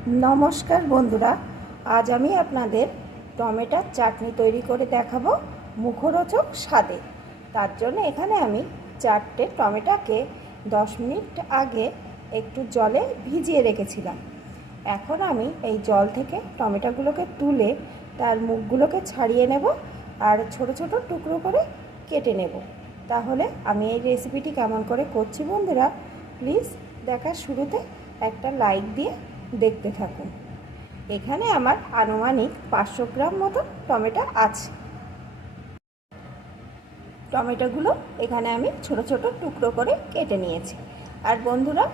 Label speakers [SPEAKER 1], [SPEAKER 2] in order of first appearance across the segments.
[SPEAKER 1] নমস্কার বন্ধুরা, আজ আমি আপনাদের টমেটোর চাটনি তৈরি করে দেখাবো মুখরোচক স্বাদে। তার জন্য এখানে আমি চারটে টমেটোকে দশ মিনিট আগে একটু জলে ভিজিয়ে রেখেছিলাম। এখন আমি এই জল থেকে টমেটোগুলোকে তুলে তার মুখগুলোকে ছাড়িয়ে নেব আর ছোট ছোট টুকরো করে কেটে নেব। তাহলে আমি এই রেসিপিটি কেমন করে করছি বন্ধুরা প্লিজ দেখার শুরুতে একটা লাইক দিয়ে দেখতে থাকুন। এখানে আমার আনুমানিক পাঁচশো গ্রাম মতো টমেটো আছে। টমেটোগুলো এখানে আমি ছোট ছোট টুকরো করে কেটে নিয়েছি। আর বন্ধুরা,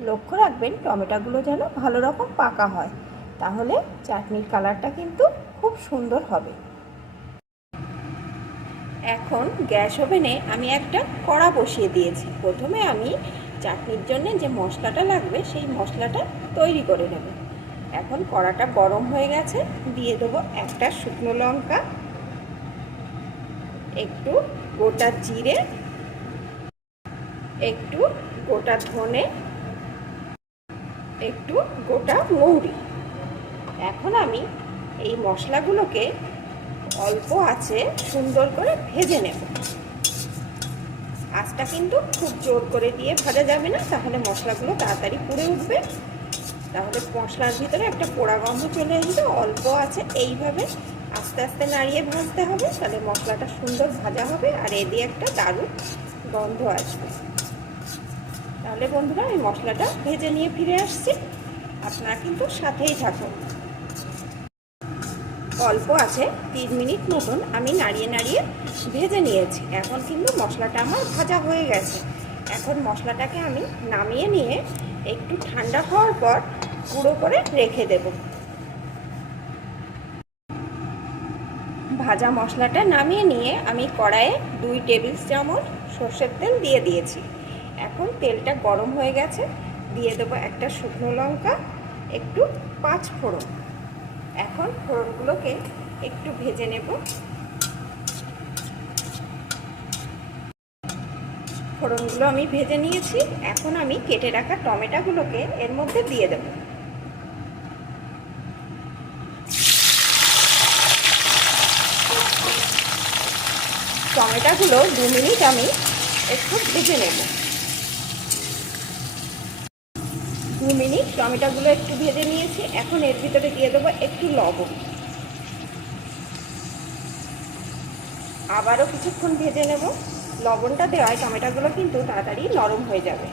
[SPEAKER 1] লক্ষ্য রাখবেন, টমেটোগুলো যেন ভালো রকম পাকা হয়। তাহলে চাটনির কালারটা কিন্তু খুব সুন্দর হবে। এখন গ্যাস ওভেনে আমি একটা কড়া বসিয়ে দিয়েছি। প্রথমে আমি চাটনির জন্যে যে মশলাটা লাগবে, সেই মশলাটা তৈরি করে নেব। এখন কড়াটা গরম হয়ে গেছে, দিয়ে দেবো একটা শুকনো লঙ্কা, একটু গোটা জিরে, একটু গোটা ধনে, একটু গোটা মৌরি। এখন আমি এই মশলাগুলোকে অল্প আছে সুন্দর করে ভেজে নেব। আঁচটা কিন্তু খুব জোর করে দিয়ে ভাজা যাবে না, তাহলে মশলাগুলো তাড়াতাড়ি পুড়ে উঠবে। তাহলে মশলার ভিতরে একটা পোড়া গন্ধ চলে আসবে, অল্প আছে, এইভাবে আস্তে আস্তে নাড়িয়ে ভাজতে হবে, তাহলে মশলাটা সুন্দর ভাজা হবে আর এ দিয়ে একটা দারুণ গন্ধ আসবে। তাহলে বন্ধুরা এই মশলাটা ভেজে নিয়ে ফিরে আসছি। আপনারা কিন্তু সাথেই থাকুন। অল্প আছে, তিন মিনিট মতন আমি নাড়িয়ে নাড়িয়ে ভেজে নিয়েছি। এখন কিন্তু মশলাটা আমার ভাজা হয়ে গেছে। এখন মশলাটাকে আমি নামিয়ে নিয়ে একটু ঠান্ডা হওয়ার পর গুঁড়ো করে রেখে দেব। ভাজা মশলাটা নামিয়ে নিয়ে আমি কড়াইয়ে দুই টেবিল চামচ সর্ষের তেল দিয়ে দিয়েছি। এখন তেলটা গরম হয়ে গেছে। দিয়ে দেবো একটা শুকনো লঙ্কা, একটু পাঁচ ফোড়ন। এখন ফোড়নগুলোকে একটু ভেজে নেব। ফোড়নগুলো আমি ভেজে নিয়েছি। এখন আমি কেটে রাখা টমেটোগুলোকে এর মধ্যে দিয়ে দেব। টমেটোগুলো দু মিনিট আমি একটু ভেজে নেব। দু মিনিট টমেটোগুলো একটু ভেজে নিয়েছি। এখন এর ভিতরে দিয়ে দেবো একটু লবণ। আবারও কিছুক্ষণ ভেজে নেব। লবণটা দেওয়ায় টমেটোগুলো কিন্তু তাড়াতাড়ি নরম হয়ে যাবে।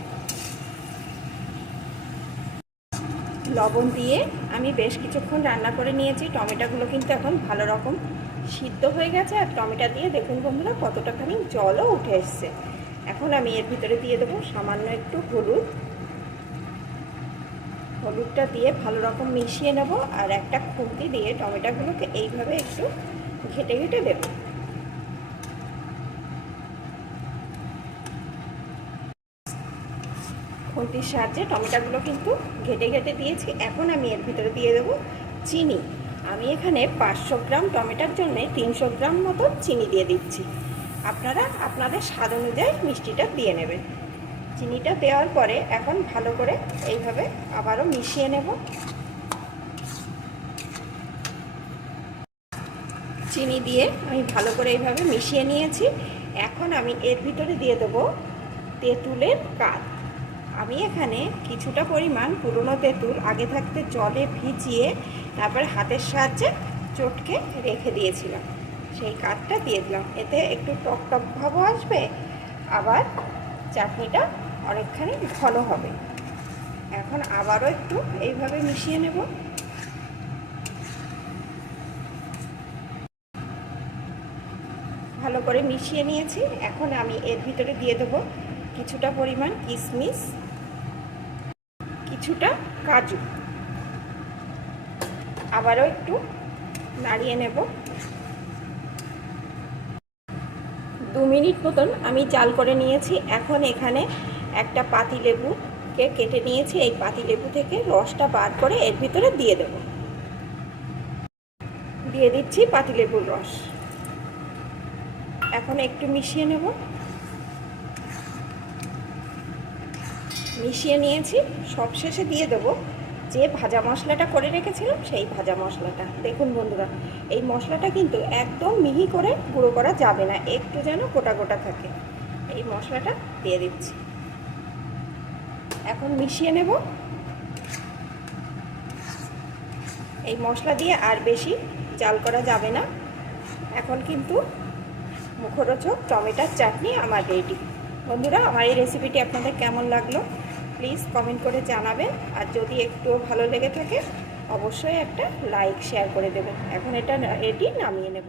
[SPEAKER 1] লবণ দিয়ে আমি বেশ কিছুক্ষণ রান্না করে নিয়েছি। টমেটোগুলো কিন্তু এখন ভালো রকম সিদ্ধ হয়ে গেছে। আর টমেটো দিয়ে দেখুন বন্ধুরা কতটাখানি জলও উঠে এসছে। এখন আমি এর ভিতরে দিয়ে দেবো সামান্য একটু হলুদ। হলুদটা দিয়ে ভালো রকম মিশিয়ে নেব আর একটা খুন্তি দিয়ে টমেটোগুলোকে এইভাবে একটু ঘেটে ঘেটে দেব। খুন্তির সাহায্যে টমেটোগুলো কিন্তু ঘেটে ঘেটে দিয়েছি। এখন আমি এর ভিতরে দিয়ে দেবো চিনি। আমি এখানে পাঁচশো গ্রাম টমেটোর জন্য তিনশো গ্রাম মতো চিনি দিয়ে দিচ্ছি। আপনারা আপনাদের স্বাদ অনুযায়ী মিষ্টিটা দিয়ে নেবেন। চিনিটা দেওয়ার পরে এখন ভালো করে এইভাবে আবারও মিশিয়ে নেব। চিনি দিয়ে আমি ভালো করে এইভাবে মিশিয়ে নিয়েছি। এখন আমি এর ভিতরে দিয়ে দেবো তেঁতুলের কাঠ আমি এখানে কিছুটা পরিমাণ পুরনো তেঁতুল আগে থাকতে জলে ভিজিয়ে তারপরে হাতের সাহায্যে চটকে রেখে দিয়েছিলাম। সেই কাঠটা দিয়ে দিলাম। এতে একটু টক টক ভাবও আসবে, আবার চাটনিটা অনেকখানি ঘন হবে। এখন আবারও একটু এইভাবে মিশিয়ে নেব। ভালো করে মিশিয়ে নিয়েছি। এখন আমি এর ভিতরে দিয়ে দেবো কিছুটা পরিমাণ কিশমিশ কিছুটা কাজু। আবারও একটু নাড়িয়ে নেব। দু মিনিট মতন আমি চাল করে নিয়েছি। এখন এখানে একটা পাতি লেবুকে কেটে নিয়েছি, এই পাতি লেবু থেকে রসটা বার করে এর ভিতরে দিয়ে দেব। দিয়ে দিচ্ছি পাতি লেবুর রস। এখন একটু মিশিয়ে নেব। মিশিয়ে নিয়েছি সবশেষে দিয়ে দেবো। যে ভাজা মশলাটা করে রেখেছিলাম, সেই ভাজা মশলাটা। দেখুন বন্ধুরা, এই মশলাটা কিন্তু একদম মিহি করে গুঁড়ো করা যাবে না, একটু যেন গোটা গোটা থাকে। এই মশলাটা দিয়ে দিচ্ছি। এখন মিশিয়ে নেব। এই মশলা দিয়ে আর বেশি জাল করা যাবে না। এখন কিন্তু মুখরোচক টমেটোর চাটনি আমার রেডি। বন্ধুরা, আমার এই রেসিপিটি আপনাদের কেমন লাগল? প্লিজ কমেন্ট করে জানাবেন। আর যদি একটু ভালো লেগে থাকে, অবশ্যই একটা লাইক শেয়ার করে দেবেন। এখন এটা রেডি নামিয়ে নেব।